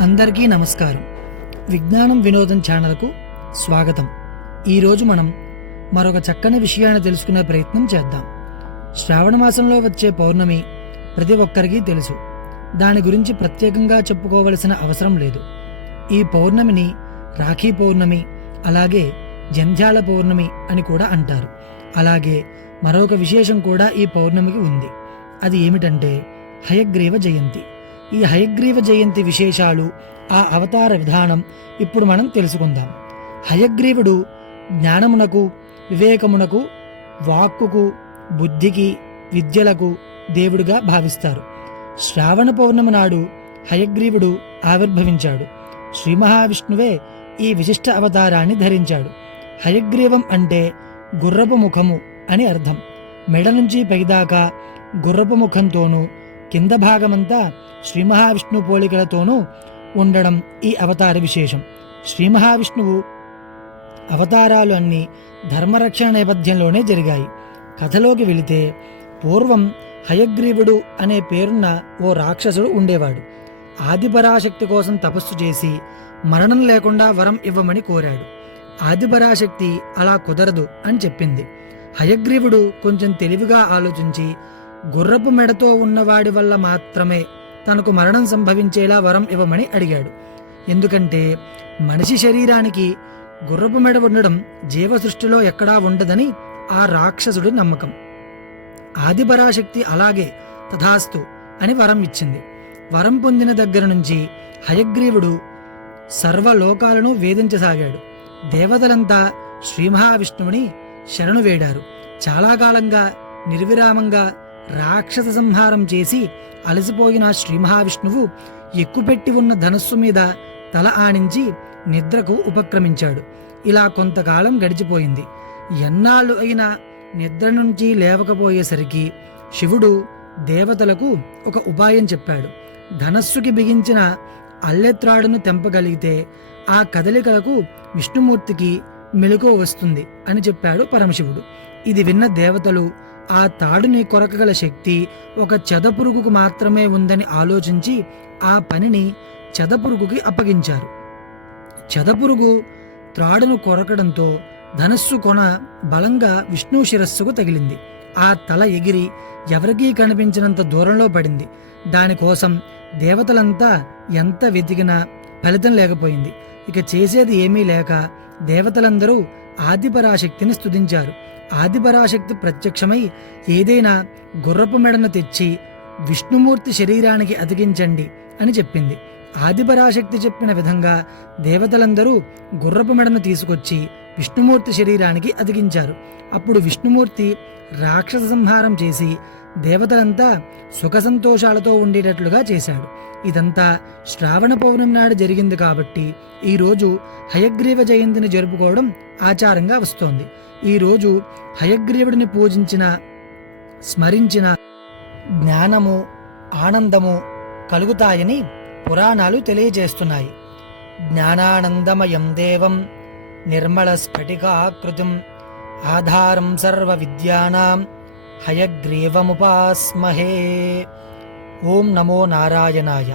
అందరికీ నమస్కారం. విజ్ఞానం వినోదం ఛానల్కు స్వాగతం. ఈరోజు మనం మరొక చక్కని విషయాన్ని తెలుసుకునే ప్రయత్నం చేద్దాం. శ్రావణ మాసంలో వచ్చే పౌర్ణమి ప్రతి ఒక్కరికి తెలుసు. దాని గురించి ప్రత్యేకంగా చెప్పుకోవలసిన అవసరం లేదు. ఈ పౌర్ణమిని రాఖీ పౌర్ణమి, అలాగే జంధ్యాల పౌర్ణమి అని కూడా అంటారు. అలాగే మరొక విశేషం కూడా ఈ పౌర్ణమికి ఉంది. అది ఏమిటంటే హయగ్రీవ జయంతి. ఈ హయగ్రీవ జయంతి విశేషాలు, ఆ అవతార విధానం ఇప్పుడు మనం తెలుసుకుందాం. హయగ్రీవుడు జ్ఞానమునకు, వివేకమునకు, వాక్కుకు, బుద్ధికి, విద్యలకు దేవుడుగా భావిస్తారు. శ్రావణ పౌర్ణమి నాడు హయగ్రీవుడు ఆవిర్భవించాడు. శ్రీ మహావిష్ణువే ఈ విశిష్ట అవతారాన్ని ధరించాడు. హయగ్రీవం అంటే గుర్రపు ముఖము అని అర్థం. మెడ నుంచి పైదాకా గుర్రపు ముఖంతోనూ, కింద భాగమంతా శ్రీ మహావిష్ణు పోలికలతోనూ ఉండడం ఈ అవతార విశేషం. శ్రీ మహావిష్ణువు అవతారాలు అన్నీ ధర్మరక్షణ నేపథ్యంలోనే జరిగాయి. కథలోకి వెళితే, పూర్వం హయగ్రీవుడు అనే పేరున్న ఓ రాక్షసుడు ఉండేవాడు. ఆదిపరాశక్తి కోసం తపస్సు చేసి మరణం లేకుండా వరం ఇవ్వమని కోరాడు. ఆదిపరాశక్తి అలా కుదరదు అని చెప్పింది. హయగ్రీవుడు కొంచెం తెలివిగా ఆలోచించి, గుర్రపు మెడతో ఉన్నవాడి వల్ల మాత్రమే తనకు మరణం సంభవించేలా వరం ఇవ్వమని అడిగాడు. ఎందుకంటే మనిషి శరీరానికి గుర్రపు మెడ ఉండడం జీవ సృష్టిలో ఎక్కడా ఉండదని ఆ రాక్షసుడి నమ్మకం. ఆదిపరాశక్తి అలాగే తథాస్తు అని వరం ఇచ్చింది. వరం పొందిన దగ్గర నుంచి హయగ్రీవుడు సర్వలోకాలను వేధించసాగాడు. దేవతలంతా శ్రీ మహావిష్ణువుని శరణు వేడారు. చాలా కాలంగా నిర్విరామంగా రాక్షస సంహారం చేసి అలసిపోయిన శ్రీ మహావిష్ణువు ఎక్కుపెట్టి ఉన్న ధనస్సు మీద తల ఆనించి నిద్రకు ఉపక్రమించాడు. ఇలా కొంతకాలం గడిచిపోయింది. ఎన్నాళ్ళు అయినా నిద్ర నుంచి లేవకపోయేసరికి శివుడు దేవతలకు ఒక ఉపాయం చెప్పాడు. ధనస్సుకి బిగించిన అల్లెత్రాడును తెంపగలిగితే ఆ కదలికలకు విష్ణుమూర్తికి మెలకువ వస్తుంది అని చెప్పాడు పరమశివుడు. ఇది విన్న దేవతలు ఆ తాడుని కొరకగల శక్తి ఒక చెదపురుగుకు మాత్రమే ఉందని ఆలోచించి ఆ పనిని చెదపురుగుకి అప్పగించారు. చెదపురుగు త్రాడును కొరకడంతో ధనస్సు కొన బలంగా విష్ణు శిరస్సుకు తగిలింది. ఆ తల ఎగిరి ఎవరికీ కనిపించినంత దూరంలో పడింది. దానికోసం దేవతలంతా ఎంత వెతికినా ఫలితం లేకపోయింది. ఇక చేసేది ఏమీ లేక దేవతలందరూ ఆదిపరాశక్తిని స్తుతించారు. ఆదిపరాశక్తి ప్రత్యక్షమై, ఏదైనా గుర్రపు మెడను తెచ్చి విష్ణుమూర్తి శరీరానికి అతికించండి అని చెప్పింది. ఆదిపరాశక్తి చెప్పిన విధంగా దేవతలందరూ గుర్రపు మెడను తీసుకొచ్చి విష్ణుమూర్తి శరీరానికి అతికించారు. అప్పుడు విష్ణుమూర్తి రాక్షస సంహారం చేసి దేవతలంతా సుఖ సంతోషాలతో ఉండేటట్లుగా చేశాడు. ఇదంతా శ్రావణ పౌర్ణమి నాడు జరిగింది కాబట్టి ఈరోజు హయగ్రీవ జయంతిని జరుపుకోవడం ఆచారంగా వస్తోంది. ఈరోజు హయగ్రీవుడిని పూజించిన, స్మరించిన జ్ఞానము, ఆనందము కలుగుతాయని పురాణాలు తెలియజేస్తున్నాయి. జ్ఞానానందమయం దేవం నిర్మల స్ఫటికాకృతిం ఆధారం సర్వ విద్యానాం హయగ్రీవముపాస్మహే. ఓం నమో నారాయణాయ.